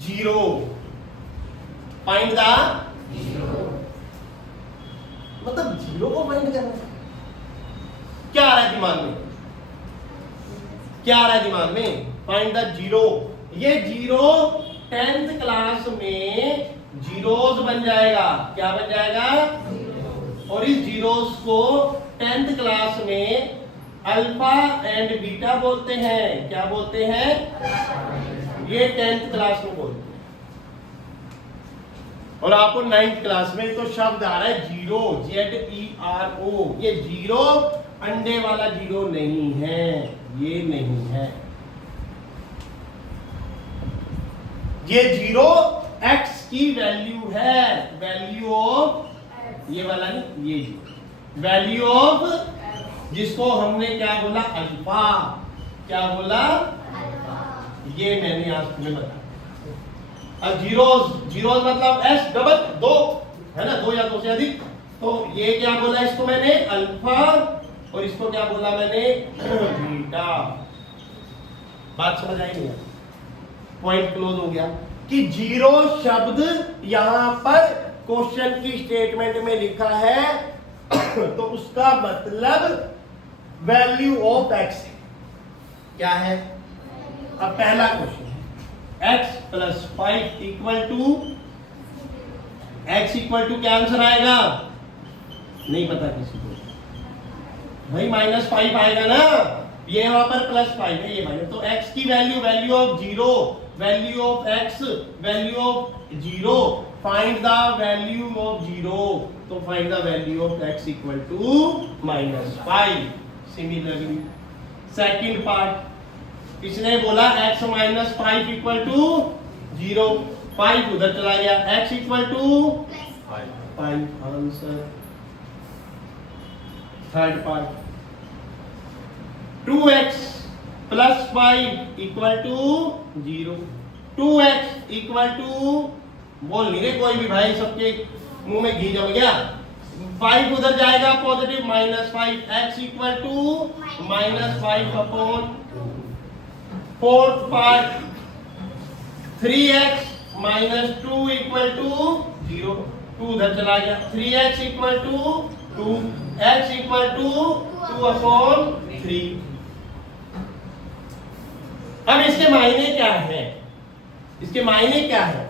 Zero. Find the मतलब zero को find करना है। क्या आ रहा है दिमाग में? क्या आ रहा है दिमाग में? Find the zero. ये जीरो 10th क्लास में जीरोस बन जाएगा। क्या बन जाएगा? और इस जीरोस को 10th क्लास में अल्फा एंड बीटा बोलते हैं। क्या बोलते हैं? ये 10th क्लास में बोलते हैं। और आपको 9th क्लास में तो शब्द आ रहा है जीरो, ZERO। ये जीरो अंडे वाला जीरो नहीं है, ये नहीं है। ये जीरो x की वैल्यू है, वैल्यू ऑफ, ये वाला नहीं, ये जीरो वैल्यू ऑफ, जिसको हमने क्या बोला? अल्फा। क्या बोला? ये मैंने आज तुम्हें बताया। अब जीरोस, जीरोस मतलब एस डबल, दो है ना, दो या दो से अधिक। तो ये क्या बोला इसको मैंने? अल्फा। और इसको क्या बोला मैंने? बीटा। बात समझ आई नहीं? पॉइंट क्लोज हो गया कि जीरो शब्द यहां पर क्वेश्चन की स्टेटमेंट में लिखा है तो उसका मतलब वैल्यू ऑफ एक्स है। क्या है? अब पहला क्वेश्चन है x plus 5 equal to, x equal to क्या आंसर आएगा? नहीं पता किसी को भाई, -5 आएगा ना। ये वहां पर +5 है, ये माइनस, तो x की value, value of zero, value of x, value of zero. Find the value of zero. तो find the value of x equal to -5। Similarly second part, किसने बोला x -5 इक्वल टू 0? 5 उधर चला गया, x equal to 5 answer. Third part, 2x plus 5 equal to 0। 2x equal to, बोल नहीं रहे कोई भी भाई, सबके मुंह में घी जम गया। 5 उधर जाएगा positive, -5। x equal to -5 upon. Fourth part, 3x -2 equal to 0। 2 उधर चला गया, 3x equal to 2, x equal to 2 upon 3। अब इसके मायने क्या है? इसके मायने क्या है?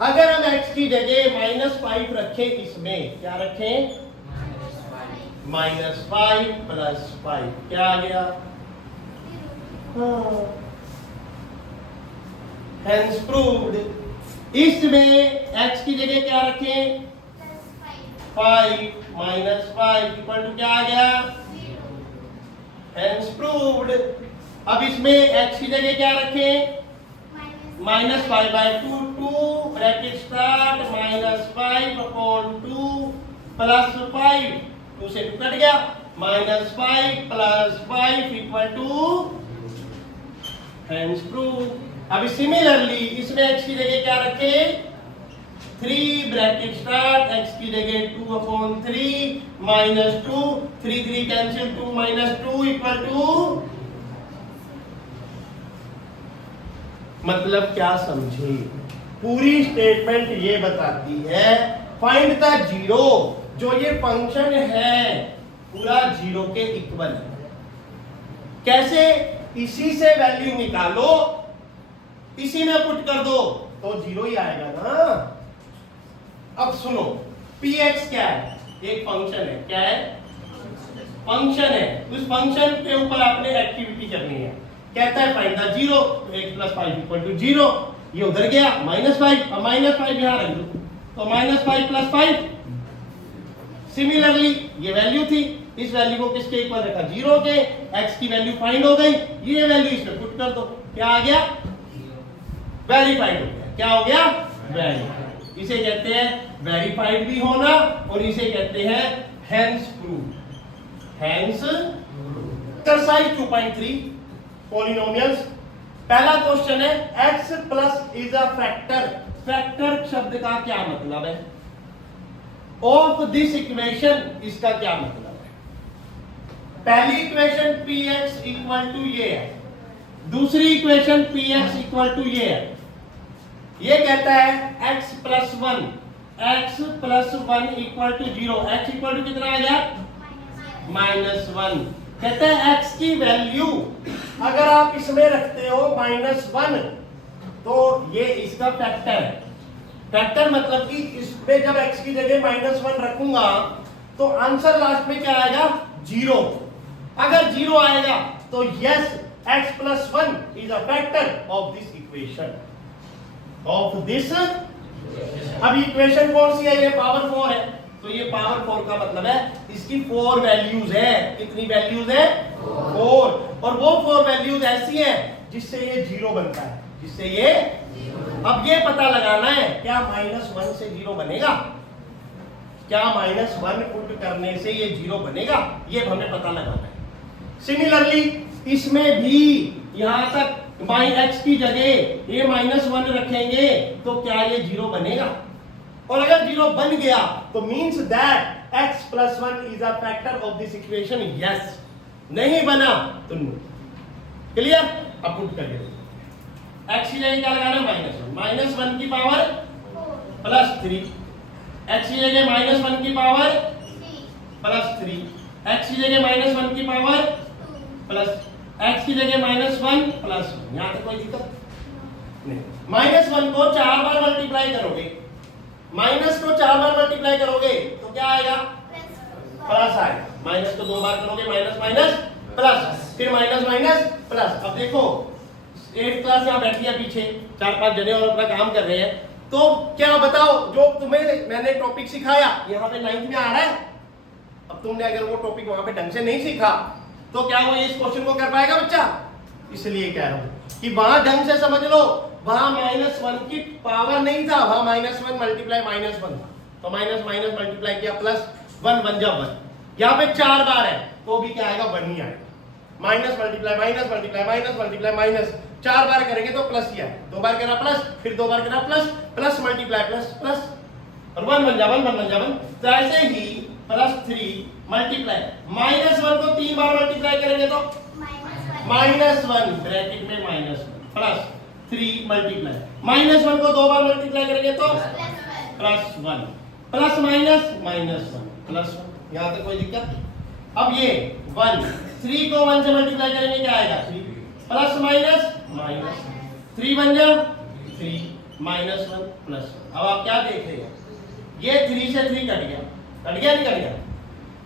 अगर हम x की जगह -5 रखें, इसमें क्या रखें? -5 प्लस 5 क्या आ गया? Hence proved। इसमें x की जगह क्या रखें? 5 -5 इक्वल टू क्या आ गया? Hence proved। अब इसमें x की जगह क्या रखें? -5/2, 2 ब्रैकेट स्टार्ट, -5 अपॉन 2 प्लस 5, 2 से 2 कट गया, -5 plus 5 equal to Hence proved। अब सिमिलरली इसमें x की जगह क्या रखें? 3 ब्रैकेट स्टार्ट, x की जगह 2 अपॉन 3 -2, 3 3 कैंसिल, 2 -2 इक्वल टू, मतलब क्या समझे? पूरी स्टेटमेंट ये बताती है फाइंड द जीरो। जो ये फंक्शन है पूरा जीरो के इक्वल है। कैसे? इसी से वैल्यू निकालो, इसी में पुट कर दो तो जीरो ही आएगा ना। अब सुनो, px क्या है? एक फंक्शन है। क्या है? फंक्शन है। उस फंक्शन के ऊपर आपने एक्टिविटी करनी है। कहता है फाइंड द जीरो, तो x प्लस 5 इक्वल टू 0। ये उधर गया -5, अब -5 यहां रख दो, तो -5 प्लस 5। सिमिलरली ये वैल्यू थी, इस वैल्यू को किसके इक्वल रखा? 0 के। x की वैल्यू फाइंड हो गई, ये वैल्यू इसमें पुट कर दो, क्या आ गया? वेरीफाइड हो गया। क्या हो गया? वेरीफाइड। इसे कहते हैं वेरीफाइड भी होना, और इसे कहते हैं hence proved. Hence exercise 2.3 polynomials. पहला क्वेश्चन है x plus is a factor. Factor शब्द का क्या मतलब है? ऑफ दिस इक्वेशन, इसका क्या मतलब है? पहली इक्वेशन px इक्वल टू ये है, दूसरी इक्वेशन px इक्वल टू ये है। ये कहता है x plus one, x plus one equal to zero. x equal to कितना आ गया? Minus one. कहते हैं x की वैल्यू अगर आप इसमें रखते हो माइनस वन, तो ये इसका फैक्टर है। फैक्टर मतलब कि इसमें जब x की जगह माइनस वन रखूंगा तो आंसर लास्ट में क्या आएगा? जीरो। अगर जीरो आएगा तो yes, x plus one is a factor of this equation, of this. अब इक्वेशन कौन सी है? ये पावर 4 है, तो ये पावर 4 का मतलब है इसकी 4 वैल्यूज है। कितनी वैल्यूज है? 4। और वो 4 वैल्यूज ऐसी हैं जिससे ये जीरो बनता है, जिससे ये। अब ये पता लगाना है क्या माइनस वन से जीरो बनेगा? क्या माइनस वन पुट करने से ये जीरो बनेगा? ये हमें पता लगाना है। सिमिलरली इसमें भी यहां तक x की जगह ये माइनस वन रखेंगे तो क्या ये जीरो बनेगा? और अगर जीरो बन गया तो means that x plus one is a factor of this equation. Yes, नहीं बना तो नो। क्लियर? अब पुट करके x की जगह क्या लगाना? Minus one. माइनस वन की पावर प्लस थ्री, x की जगह माइनस वन की पावर प्लस थ्री, x की जगह माइनस वन की पावर प्लस, x की जगह माइनस वन प्लस वन। यहां तक कोई दिक्कत नहीं। माइनस वन को 4 बार मल्टीप्लाई करोगे, माइनस को 4 बार मल्टीप्लाई करोगे तो क्या आएगा? प्लस आएगा। माइनस को 2 बार करोगे, माइनस माइनस प्लस, फिर माइनस माइनस प्लस। अब देखो 8th क्लास यहाँ बैठी है पीछे, 4-5 जने और अपना काम कर रहे हैं, तो क्या बताओ जो तुम्हें मैंने टॉपिक सिखाया यहाँ पे 9th में आ रहा है। अब तुमने अगर वो टॉपिक वहां पे ढंग से नहीं सीखा तो क्या वो इस क्वेश्चन को कर पाएगा बच्चा? इसलिए कह रहा हूं कि वहां ढंग से समझ लो। वहां माइनस वन की पावर नहीं था, वहां minus one multiply minus one था, तो माइनस माइनस मल्टीप्लाई किया प्लस वन बन जा वन। यहाँ पे 4 बार है तो भी क्या आएगा? वन ही आएगा। Minus multiply minus multiply minus multiply minus, 4 बार करेंगे तो प्लस ही आएगा। 2 बार करना प्लस, फिर 2 बार करना plus, plus multiply plus plus, और वन बन जा वन, वन बन जा वन। तो ऐसे ही plus three multiply minus one को 3 बार मल्टीप्लाई करेंगे तो माइनस वन ब्रैकेट में minus one plus three multiply, minus one को 2 बार मल्टीप्लाई करेंगे तो plus one, plus minus minus one plus one. यहां तक कोई दिक्कत? अब ये वन, 3 को 1 से मल्टीप्लाई करेंगे क्या आएगा? 3 प्लस माइनस माइनस, 3 बन जा 3 माइनस वन प्लस। अब आप क्या देख रहे हो? ये 3 से 3 कट गया, कट गया नहीं कट गया?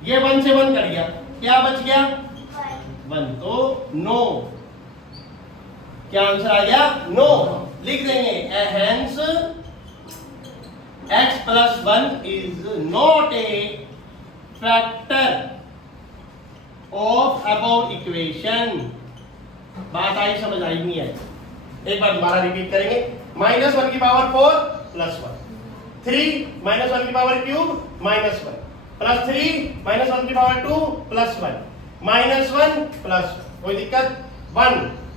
ये 1 से 1 कट गया, क्या बच गया? 1। तो नो, क्या आंसर आ गया? नो। लिख देंगे hence x plus one is not a factor of above equation. बात आई समझ? आई नहीं आई? एक बार दोबारा रिपीट करेंगे। माइनस वन की power 4 plus one, 3 minus one की power cube minus one, plus 3 minus one की power 2 plus one, minus one plus. कोई दिक्कत? 1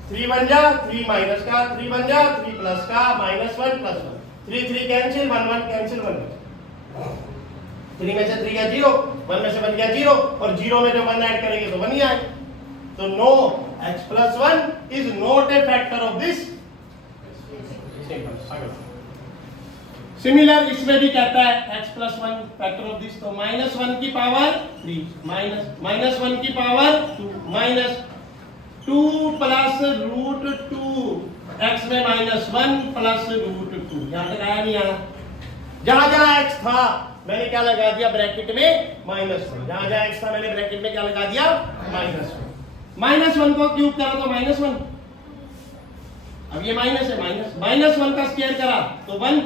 3 बन जा 3 माइनस का, 3 बन जा 3 प्लस का, minus one plus one, 3 3 cancel, 1 1 cancel, 1 3 में से 3 गया 0, 1 में से बन गया 0, और 0 में जब 1 ऐड करेंगे तो 1 ही आएगा। तो no, x plus one is not a factor of this. Similar इसमें भी कहता है x plus one factor of this, तो माइनस वन की पावर 3 माइनस वन की power 2 minus 2 plus root 2, x में माइनस वन प्लस रूट 2। यहां तक आया नहीं आया? जहां जहां x था मैंने क्या लगा दिया? ब्रैकेट में माइनस वन। जहां जहां x था मैंने ब्रैकेट में क्या लगा दिया? Minus one. माइनस वन को क्यूब करा तो माइनस वन, अब ये माइनस है, माइनस माइनस वन का स्क्वायर करा तो 1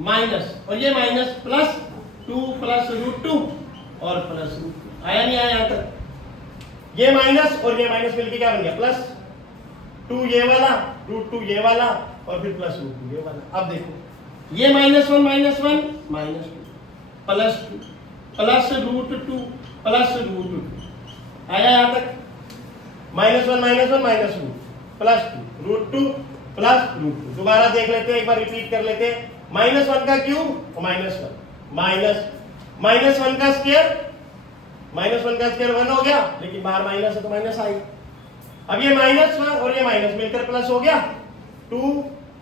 माइनस, और ये माइनस प्लस 2 प्लस रूट 2 और प्लस रूट 2। आया नहीं आया यहां तक? ये माइनस और ये माइनस मिलके क्या बन गया? प्लस 2 ये वाला, रूट 2 ये वाला, और फिर प्लस रूट 2 ये वाला। अब देखो ये minus one minus two plus 2 plus root 2 plus root 2। आया यहां तक? Minus one minus root plus 2 root 2 plus root 2। दोबारा देख लेते हैं, एक बार रिपीट कर लेते हैं। माइनस वन का क्यूब और माइनस वन, माइनस वन का स्क्वायर, माइनस वन का स्क्वायर 1 हो गया, लेकिन बाहर माइनस है तो माइनस आएगा। अब ये माइनस वन और ये माइनस मिलकर प्लस हो गया, 2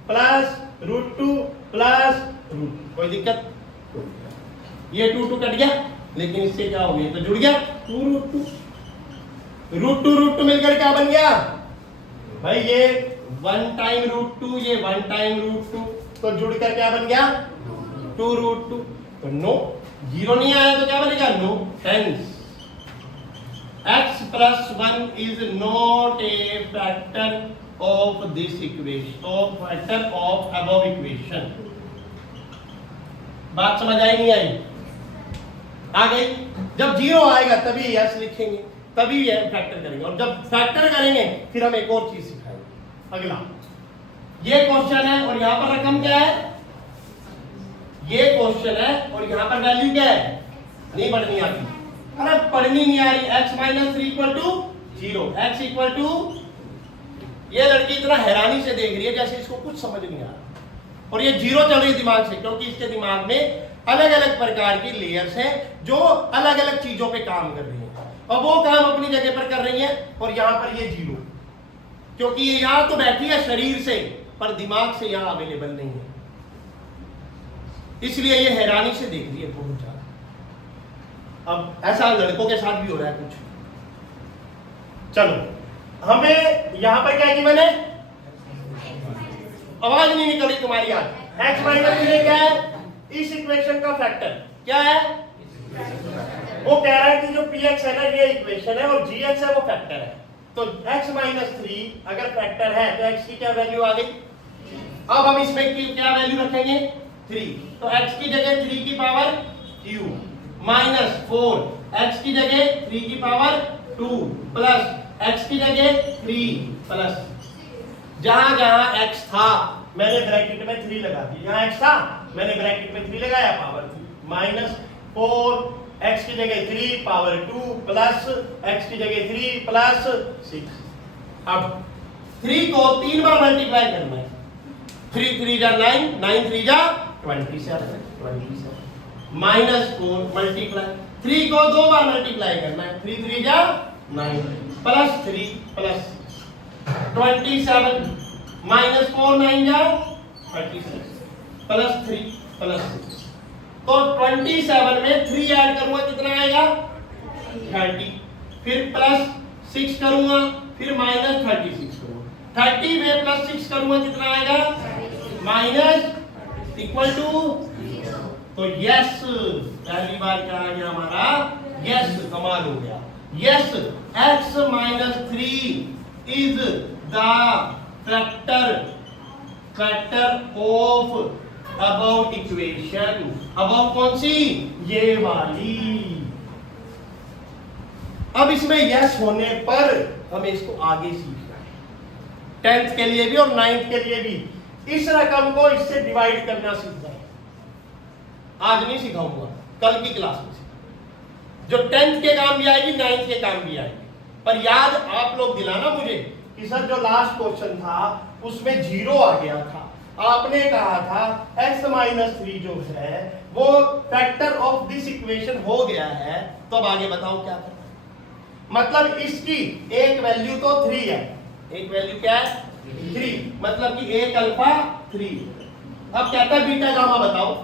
प्लस √2 प्लस √2, कोई दिक्कत? ये 2 कट गया, लेकिन इससे क्या हो गया, तो जुड़ गया 2 √2 मिलकर क्या बन गया भाई, ये 1 टाइम √2, ये 1 टाइम √2, तो जुड़कर क्या बन गया 2 √2। तो नो, जीरो नहीं आया तो क्या बनेगा, no. Hence x plus 1 is not a factor of this equation, or factor of above equation। बात समझ आई नहीं आई? आ गई? जब जीरो आएगा तभी यस लिखेंगे, तभी ये फैक्टर करेंगे, और जब फैक्टर करेंगे फिर हम एक और चीज सिखाएंगे। अगला ये क्वेश्चन है और यहां पर रकम क्या है, ये क्वेश्चन है और यहां पर वैल्यू क्या है, नहीं पढ़नी आती, अरे पढ़नी नहीं आ रही। x minus 3 equal to 0, x equal to, ये लड़की इतना हैरानी से देख रही है जैसे इसको कुछ समझ नहीं आ रहा, और ये जीरो चल रही है दिमाग से, क्योंकि इसके दिमाग में अलग अलग प्रकार की लेयर्स हैं जो अलग अलग चीजों पे काम कर रही हैं, और वो काम अपनी जगह पर कर रही है, और यहां पर ये जीरो, क्योंकि ये यहां तो बैठी है शरीर से पर दिमाग से यहां अवेलेबल नहीं है, इसलिए ये हैरानी से देख रही है बहुत ज्यादा। अब ऐसा लड़कों के साथ भी हो रहा है कुछ। चलो हमें यहां पर क्या गिवन है, आवाज नहीं निकली तुम्हारी आज। x माइनस 3 क्या है, इस इक्वेशन का फैक्टर क्या है, वो कह रहा है कि जो px है ना ये इक्वेशन है और gx है वो फैक्टर है, तो x माइनस 3 अगर फैक्टर है तो x की क्या वैल्यू आ गई। अब हम इसमें की क्या वैल्यू रखेंगे, 3, तो x की जगह 3 की पावर q माइनस 4, x की जगह 3 की पावर 2 प्लस x की जगह 3 प्लस, जहां जहां x था मैंने ब्रैकेट में 3 लगा दी, जहां x था मैंने ब्रैकेट में 3 लगाया, पावर 2 माइनस 4, x की जगह 3 पावर 2 प्लस x की जगह 3 प्लस 6। अब 3 को 3 बार मल्टीप्लाई करना है, 3 3 जा 9, 9 3 जा 27 माइनस 4 मल्टीप्लाई, 3 को 2 बार मल्टीप्लाई करना है, 3 3 जा 9 प्लस 3 प्लस 27 माइनस 4 9 जा 36 प्लस 3 प्लस 6, तो 27 में 3 ऐड करूंगा कितना आएगा 30, फिर प्लस 6 करूंगा, फिर माइनस 36 करूंगा, 30 में प्लस 6 करूंगा कितना आएगा माइनस इक्वल टू, तो यस पहली बार क्या आ गया हमारा, यस कमाल हो गया, yes x minus 3 is the factor of above equation. Above कौन सी, ये वाली। अब इसमें यस होने पर हमें इसको आगे सीखना है, 10th के लिए भी और 9th के लिए भी। इस रकम को इससे डिवाइड करना सीखना है, आज नहीं सिखाऊंगा, कल की क्लास में जो 10th के काम भी आएगी 9th के काम भी आएगी। पर याद आप लोग दिलाना मुझे कि सर जो लास्ट क्वेश्चन था उसमें जीरो आ गया था, आपने कहा था x माइनस 3 जो है वो फैक्टर ऑफ दिस इक्वेशन हो गया है, तो अब आगे बताओ क्या करना है। मतलब इसकी एक वैल्यू तो 3 है, एक वैल्यू क्या है 3, मतलब कि एक अल्फा 3। अब कहता है बीटा गामा बताओ,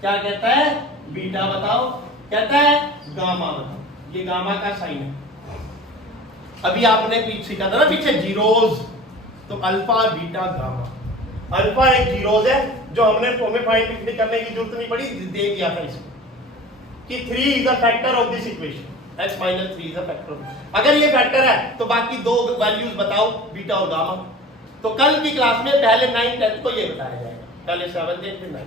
क्या कहता है बीटा बताओ, कहता है गामा बताओ, ये गामा का साइन है। अभी आपने पीछे सीखा था ना पीछे जीरोज, तो अल्फा बीटा गामा, अल्फा एक जीरोज है जो हमने हमें फाइंड करने की जरूरत नहीं पड़ी, दे दिया था इसको कि 3 is the factor of this equation, x minus 3 is the factor. अगर ये फैक्टर है तो बाकी दो वैल्यूज बताओ बीटा और गामा। तो कल की क्लास में पहले 9 10 को ये बताया जाएगा, पहले 7 8 फिर 9।